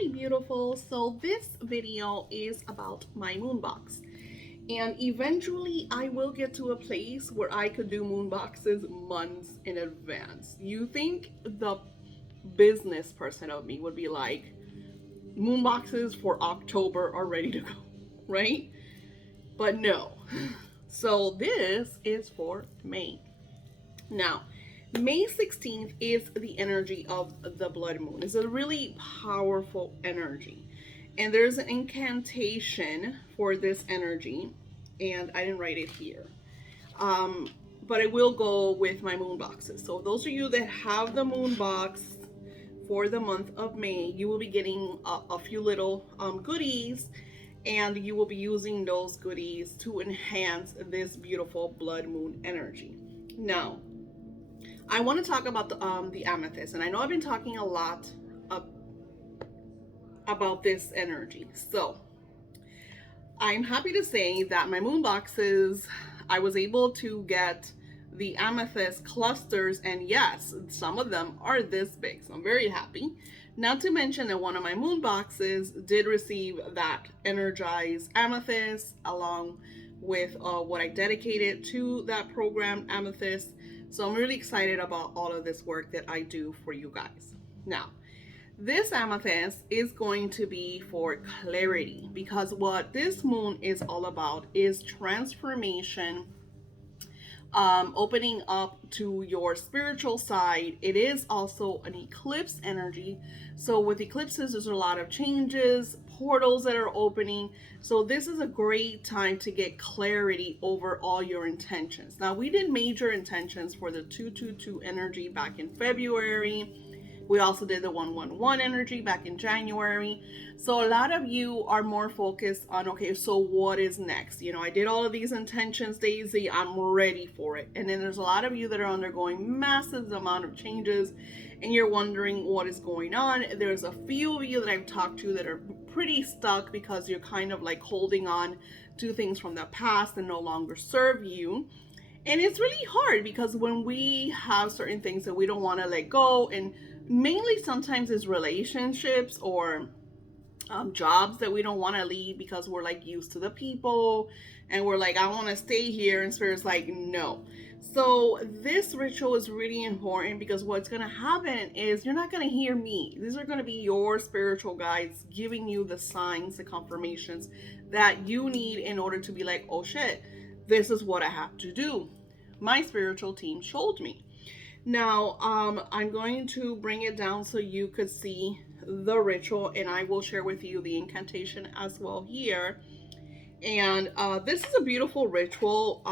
Hi, beautiful. So this video is about my moon box. And eventually I will get to a place where I could do moon boxes months in advance. You think the business person of me would be like, moon boxes for October are ready to go, right? But no. So this is for May. Now, May 16th is the energy of the blood moon. It's a really powerful energy. And there's an incantation for this energy, and I didn't write it here. But I will go with my moon boxes. So those of you that have the moon box for the month of May, you will be getting a few little goodies, and you will be using those goodies to enhance this beautiful blood moon energy. Now, I want to talk about the amethyst, and I know I've been talking a lot about this energy. So I'm happy to say that my moon boxes, I was able to get the amethyst clusters, and yes, some of them are this big, so I'm very happy. Not to mention that one of my moon boxes did receive that energized amethyst along with what I dedicated to that program, amethyst. So I'm really excited about all of this work that I do for you guys. Now, this amethyst is going to be for clarity, because what this moon is all about is transformation, opening up to your spiritual side. It is also an eclipse energy. So with eclipses, there's a lot of changes, portals that are opening. So this is a great time to get clarity over all your intentions. Now, we did major intentions for the 222 energy back in February. We also did the 111 energy back in January. So a lot of you are more focused on, okay, so what is next? You know, I did all of these intentions, Daisy, I'm ready for it. And then there's a lot of you that are undergoing massive amount of changes and you're wondering what is going on. There's a few of you that I've talked to that are pretty stuck because you're kind of like holding on to things from the past that no longer serve you. And it's really hard because when we have certain things that we don't want to let go, and mainly sometimes it's relationships or jobs that we don't want to leave because we're like used to the people and we're like, I want to stay here, and spirit's like, no. So this ritual is really important because what's going to happen is you're not going to hear me. These are going to be your spiritual guides giving you the signs, the confirmations that you need in order to be like, oh shit, this is what I have to do. My spiritual team showed me. Now, I'm going to bring it down so you could see the ritual, and I will share with you the incantation as well here. And this is a beautiful ritual.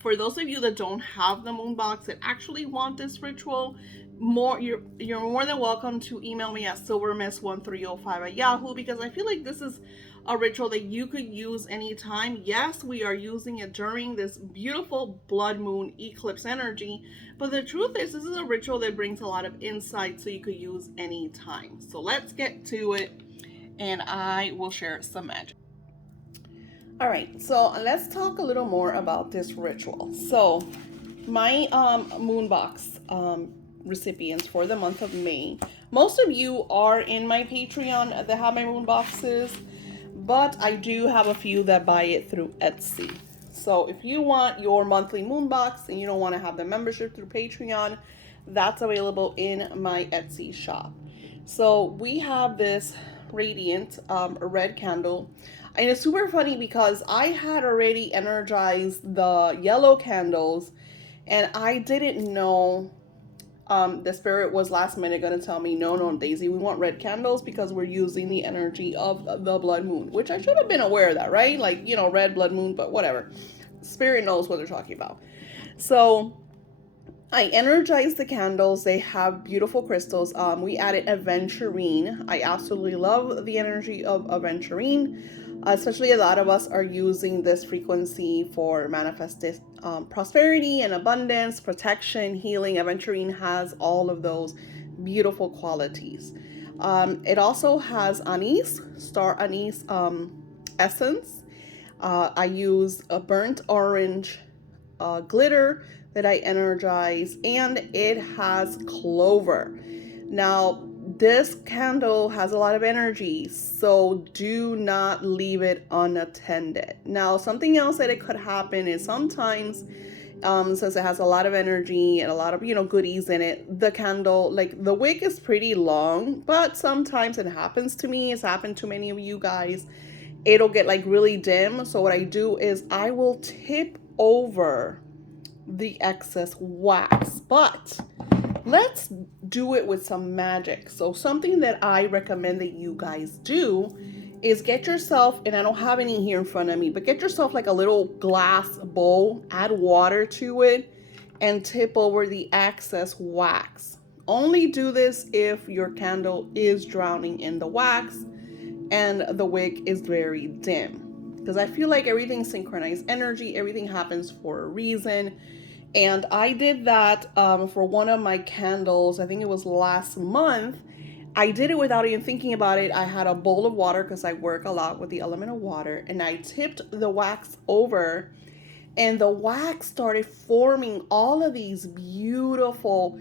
For those of you that don't have the moon box and actually want this ritual, you're more than welcome to email me at silvermiss1305 at Yahoo, because I feel like this is a ritual that you could use anytime. Yes, we are using it during this beautiful blood moon eclipse energy, but the truth is this is a ritual that brings a lot of insight, so you could use anytime. So let's get to it, and I will share some magic. All right, so let's talk a little more about this ritual. So my moonbox recipients for the month of May, most of you are in my Patreon that have my moon boxes, but I do have a few that buy it through Etsy. So if you want your monthly moon box and you don't want to have the membership through Patreon, that's available in my Etsy shop. So we have this radiant red candle, and it's super funny because I had already energized the yellow candles, and I didn't know the spirit was last minute going to tell me, no, Daisy, we want red candles because we're using the energy of the blood moon, which I should have been aware of that, right? Like, you know, red blood moon, but whatever. Spirit knows what they're talking about. So I energized the candles. They have beautiful crystals. We added aventurine. I absolutely love the energy of aventurine. Especially a lot of us are using this frequency for manifested prosperity and abundance, protection, healing. Aventurine has all of those beautiful qualities. It also has anise, star anise essence. I use a burnt orange glitter that I energize, and it has clover. Now, this candle has a lot of energy, so do not leave it unattended. Now, something else that it could happen is sometimes, since it has a lot of energy and a lot of, goodies in it, the candle, like the wick is pretty long, but sometimes it happens to me. It's happened to many of you guys. It'll get like really dim. So what I do is I will tip over the excess wax, but let's do it with some magic. So something that I recommend that you guys do is get yourself, and I don't have any here in front of me, but get yourself like a little glass bowl, add water to it, and tip over the excess wax. Only do this if your candle is drowning in the wax and the wick is very dim. Because I feel like everything's synchronized energy, everything happens for a reason. And I did that for one of my candles. I think it was last month. I did it without even thinking about it. I had a bowl of water because I work a lot with the element of water, and I tipped the wax over, and the wax started forming all of these beautiful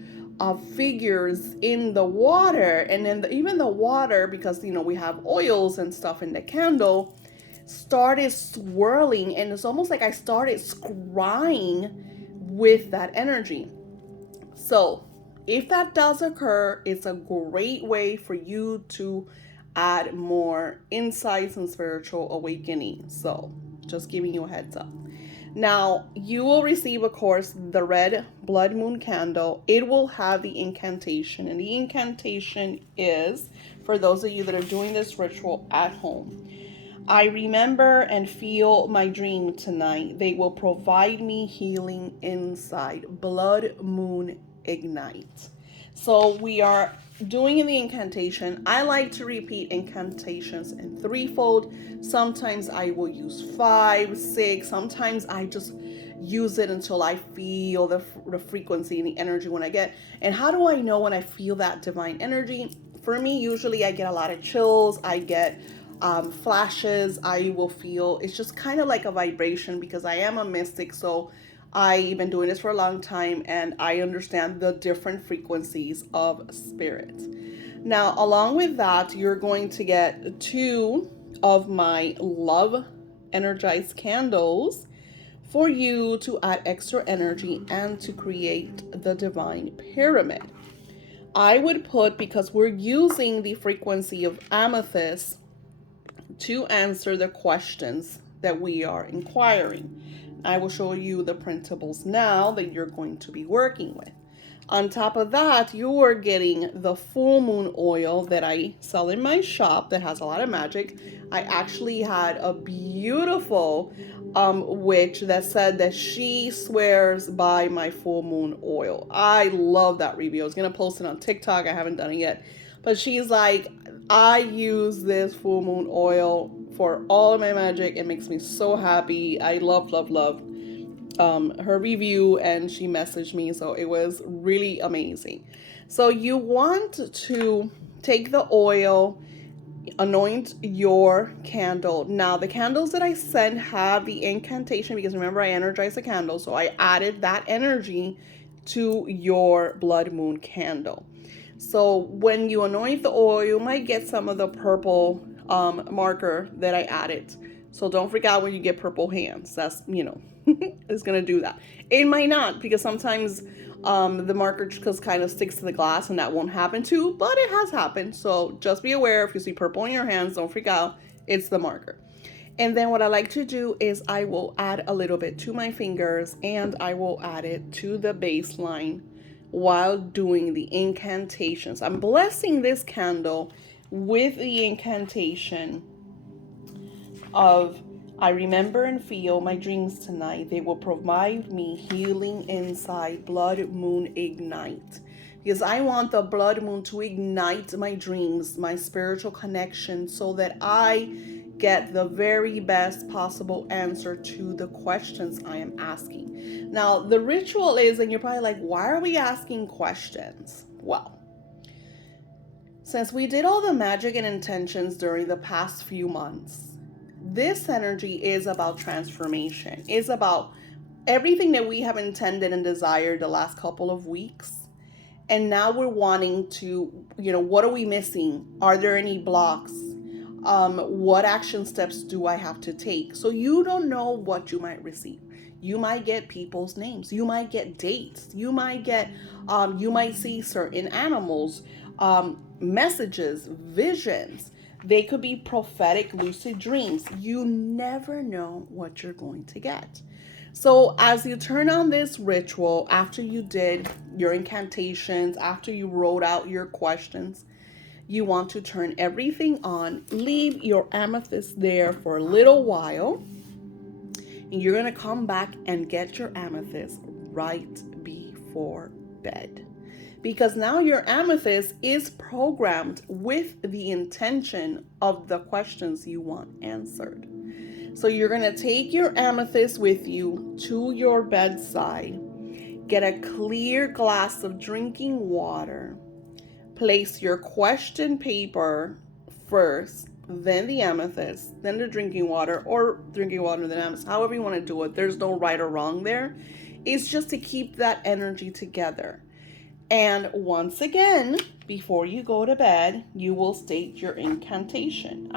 figures in the water. And then even the water, because we have oils and stuff in the candle, started swirling, and it's almost like I started scrying with that energy. So if that does occur, it's a great way for you to add more insights and spiritual awakening. So just giving you a heads up. Now you will receive, of course, the red blood moon candle. It will have the incantation, and the incantation is, for those of you that are doing this ritual at home: I remember and feel my dream tonight. They will provide me healing inside. Blood moon ignite. So we are doing in the incantation. I like to repeat incantations in threefold. Sometimes I will use 5, 6. Sometimes I just use it until I feel the frequency and the energy when I get. And how do I know when I feel that divine energy? For me, usually I get a lot of chills. I get flashes. I will feel, it's just kind of like a vibration, because I am a mystic. So I've been doing this for a long time, and I understand the different frequencies of spirit. Now, along with that, you're going to get 2 of my love energized candles for you to add extra energy and to create the divine pyramid. I would put, because we're using the frequency of amethyst to answer the questions that we are inquiring. I will show you the printables now that you're going to be working with. On top of that, you are getting the full moon oil that I sell in my shop that has a lot of magic. I actually had a beautiful witch that said that she swears by my full moon oil. I love that review. I was going to post it on TikTok. I haven't done it yet. But she's like, I use this full moon oil for all of my magic. It makes me so happy. I love her review, and she messaged me, so it was really amazing. So you want to take the oil, anoint your candle. Now the candles that I sent have the incantation, because remember, I energized the candle, so I added that energy to your blood moon candle. So when you anoint the oil, you might get some of the purple marker that I added. So don't freak out when you get purple hands. That's, it's going to do that. It might not, because sometimes the marker just kind of sticks to the glass, and that won't happen too, but it has happened. So just be aware, if you see purple in your hands, don't freak out. It's the marker. And then what I like to do is I will add a little bit to my fingers, and I will add it to the baseline while doing the incantations. I'm blessing this candle with the incantation of, I remember and feel my dreams tonight. They will provide me healing inside. Blood moon ignite. Because I want the blood moon to ignite my dreams, my spiritual connection, so that I get the very best possible answer to the questions I am asking. Now, the ritual is, and you're probably like, why are we asking questions? Well, since we did all the magic and intentions during the past few months, this energy is about transformation. It's about everything that we have intended and desired the last couple of weeks. And now we're wanting to, what are we missing? Are there any blocks? What action steps do I have to take? So you don't know what you might receive. You might get people's names. You might get dates. You might see certain animals, messages, visions. They could be prophetic, lucid dreams. You never know what you're going to get. So as you turn on this ritual, after you did your incantations, after you wrote out your questions, you want to turn everything on, leave your amethyst there for a little while, and you're going to come back and get your amethyst right before bed. Because now your amethyst is programmed with the intention of the questions you want answered. So you're going to take your amethyst with you to your bedside, get a clear glass of drinking water, place your question paper first, then the amethyst, then the drinking water, or drinking water, then amethyst, however you want to do it. There's no right or wrong there. It's just to keep that energy together. And once again, before you go to bed, you will state your incantation.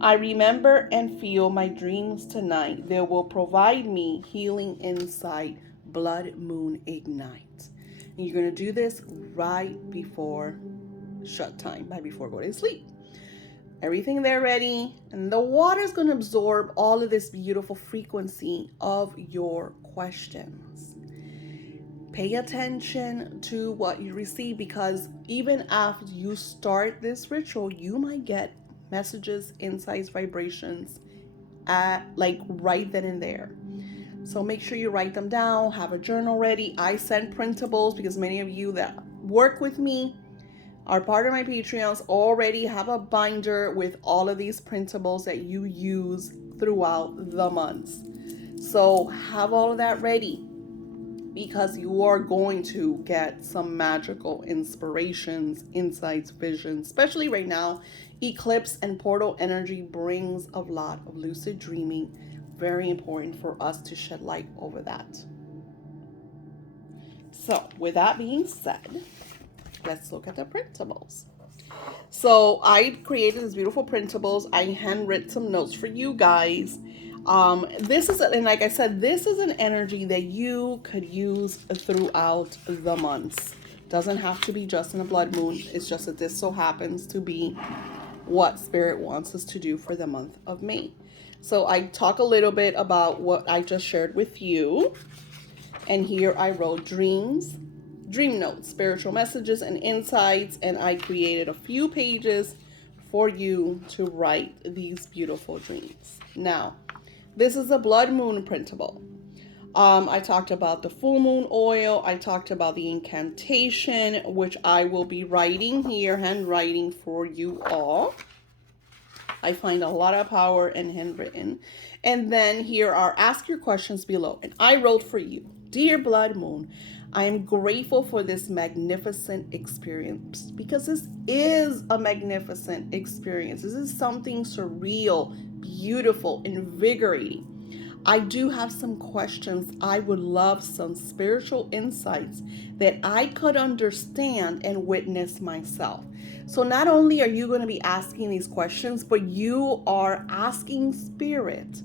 I remember and feel my dreams tonight. They will provide me healing insight. Blood moon ignite. And you're going to do this right before shut time, right before going to sleep. Everything there ready. And the water is going to absorb all of this beautiful frequency of your questions. Pay attention to what you receive, because even after you start this ritual, you might get messages, insights, vibrations, like right then and there. So make sure you write them down, have a journal ready. I send printables because many of you that work with me are part of my Patreons already have a binder with all of these printables that you use throughout the months. So have all of that ready, because you are going to get some magical inspirations, insights, visions, especially right now. Eclipse and portal energy brings a lot of lucid dreaming. Very important for us to shed light over that. So with that being said, let's look at the printables. So I created these beautiful printables. I handwritten some notes for you guys. This is, and like I said, this is an energy that you could use throughout the months. Doesn't have to be just in a blood moon. It's just that this so happens to be what Spirit wants us to do for the month of May. So I talk a little bit about what I just shared with you. And here I wrote dreams, dream notes, spiritual messages and insights. And I created a few pages for you to write these beautiful dreams. Now, this is a blood moon printable. I talked about the full moon oil. I talked about the incantation, which I will be writing here, handwriting for you all. I find a lot of power in handwritten. And then here are ask your questions below. And I wrote for you, dear blood moon, I am grateful for this magnificent experience, because this is a magnificent experience. This is something surreal, beautiful, invigorating. I do have some questions. I would love some spiritual insights that I could understand and witness myself. So not only are you going to be asking these questions, but you are asking Spirit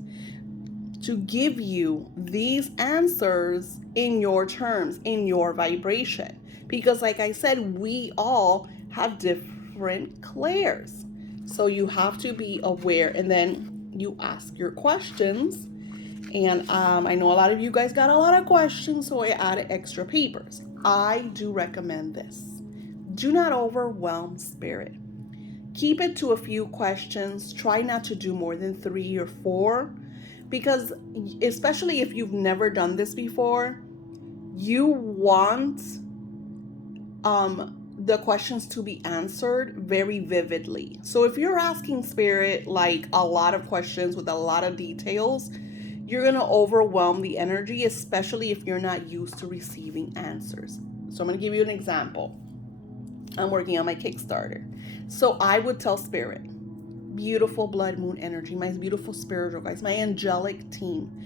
to give you these answers in your terms, in your vibration. Because like I said, we all have different clairs. So you have to be aware, and then you ask your questions. And I know a lot of you guys got a lot of questions, so I added extra papers. I do recommend this. Do not overwhelm Spirit. Keep it to a few questions. Try not to do more than 3 or 4, because especially if you've never done this before, you want the questions to be answered very vividly. So if you're asking Spirit like a lot of questions with a lot of details, you're going to overwhelm the energy, especially if you're not used to receiving answers. So I'm going to give you an example. I'm working on my Kickstarter. So I would tell Spirit, beautiful blood moon energy, my beautiful spiritual guys, my angelic team,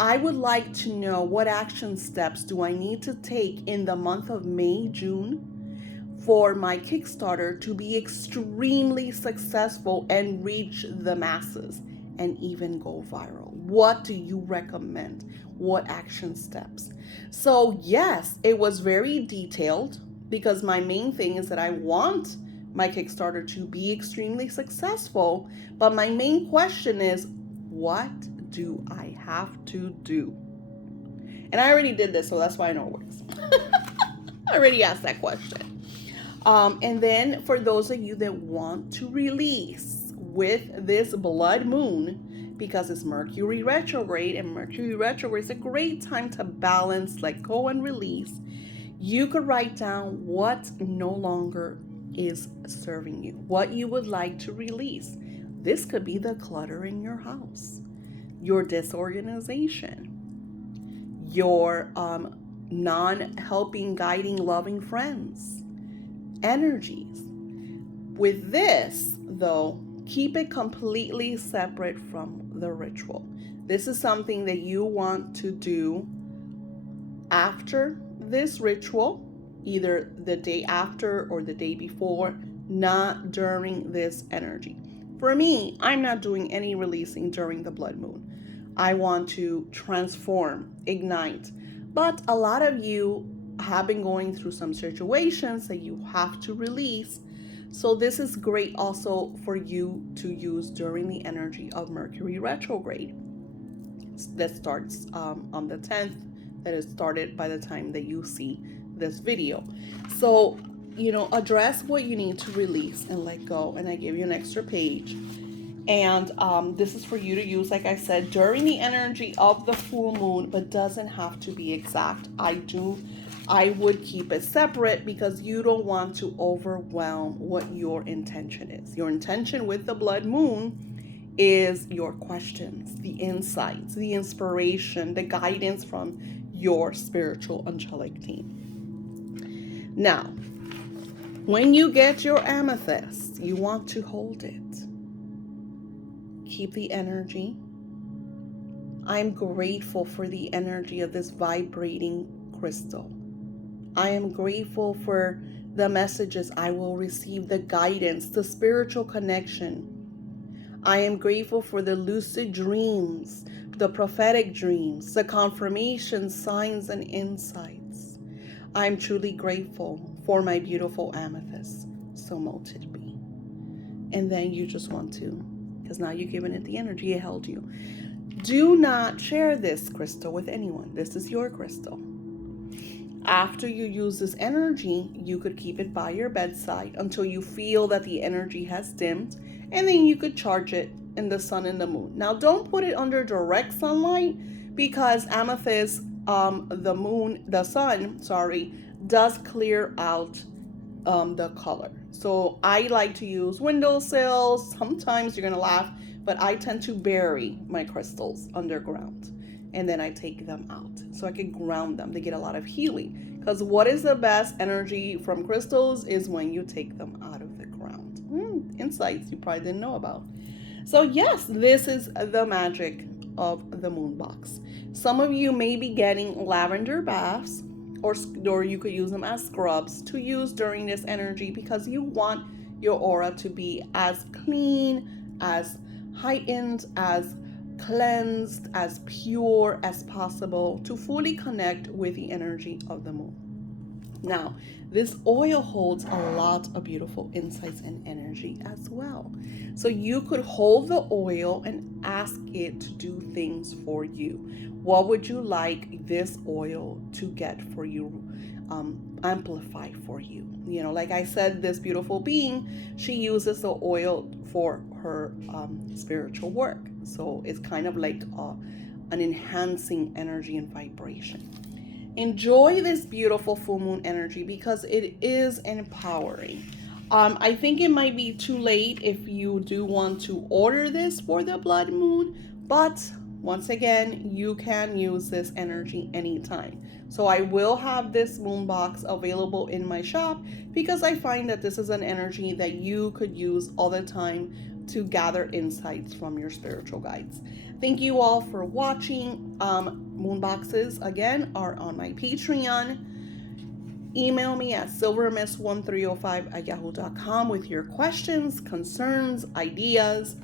I would like to know what action steps do I need to take in the month of May, June for my Kickstarter to be extremely successful and reach the masses and even go viral. What do you recommend? What action steps? So, yes, it was very detailed because my main thing is that I want my Kickstarter to be extremely successful. But my main question is, what do I have to do? And I already did this, so that's why I know it works. I already asked that question. And then for those of you that want to release with this blood moon, because it's Mercury retrograde, and Mercury retrograde is a great time to balance, let go, and release, you could write down what no longer is serving you, what you would like to release. This could be the clutter in your house, your disorganization, your non-helping, guiding, loving friends, energies. With this, though, keep it completely separate from the ritual. This is something that you want to do after this ritual, either the day after or the day before, not during this energy. For me, I'm not doing any releasing during the blood moon. I want to transform, ignite. But a lot of you have been going through some situations that you have to release. So this is great also for you to use during the energy of Mercury retrograde. That starts on the 10th. That is started by the time that you see this video. So, address what you need to release and let go. And I give you an extra page. And this is for you to use, like I said, during the energy of the full moon, but doesn't have to be exact. I would keep it separate because you don't want to overwhelm what your intention is. Your intention with the blood moon is your questions, the insights, the inspiration, the guidance from your spiritual angelic team. Now, when you get your amethyst, you want to hold it. Keep the energy. I'm grateful for the energy of this vibrating crystal. I am grateful for the messages I will receive, the guidance, the spiritual connection. I am grateful for the lucid dreams, the prophetic dreams, the confirmation signs and insights. I'm truly grateful for my beautiful amethyst. So mote it be. And then you just want to, because now you're giving it the energy it held you. Do not share this crystal with anyone. This is your crystal. After you use this energy, you could keep it by your bedside until you feel that the energy has dimmed, and then you could charge it in the sun and the moon. Now, don't put it under direct sunlight because amethyst, the sun, does clear out the color. So I like to use windowsills. Sometimes you're gonna laugh, but I tend to bury my crystals underground. And then I take them out so I can ground them. They get a lot of healing. Because what is the best energy from crystals is when you take them out of the ground. Insights you probably didn't know about. So yes, this is the magic of the moon box. Some of you may be getting lavender baths, or you could use them as scrubs to use during this energy because you want your aura to be as clean, as heightened, as cleansed, as pure as possible to fully connect with the energy of the moon. Now, this oil holds a lot of beautiful insights and energy as well. So you could hold the oil and ask it to do things for you. What would you like this oil to get for you, amplify for you? Like I said, this beautiful being, she uses the oil for her spiritual work. So it's kind of like an enhancing energy and vibration. Enjoy this beautiful full moon energy because it is empowering. I think it might be too late if you do want to order this for the blood moon, but once again, you can use this energy anytime. So I will have this moon box available in my shop because I find that this is an energy that you could use all the time to gather insights from your spiritual guides. Thank you all for watching. Moonboxes, again, are on my Patreon. Email me at silvermiss1305@yahoo.com with your questions, concerns, ideas.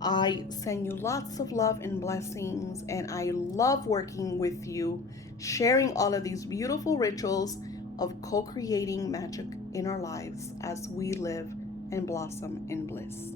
I send you lots of love and blessings, and I love working with you, sharing all of these beautiful rituals of co-creating magic in our lives as we live and blossom in bliss.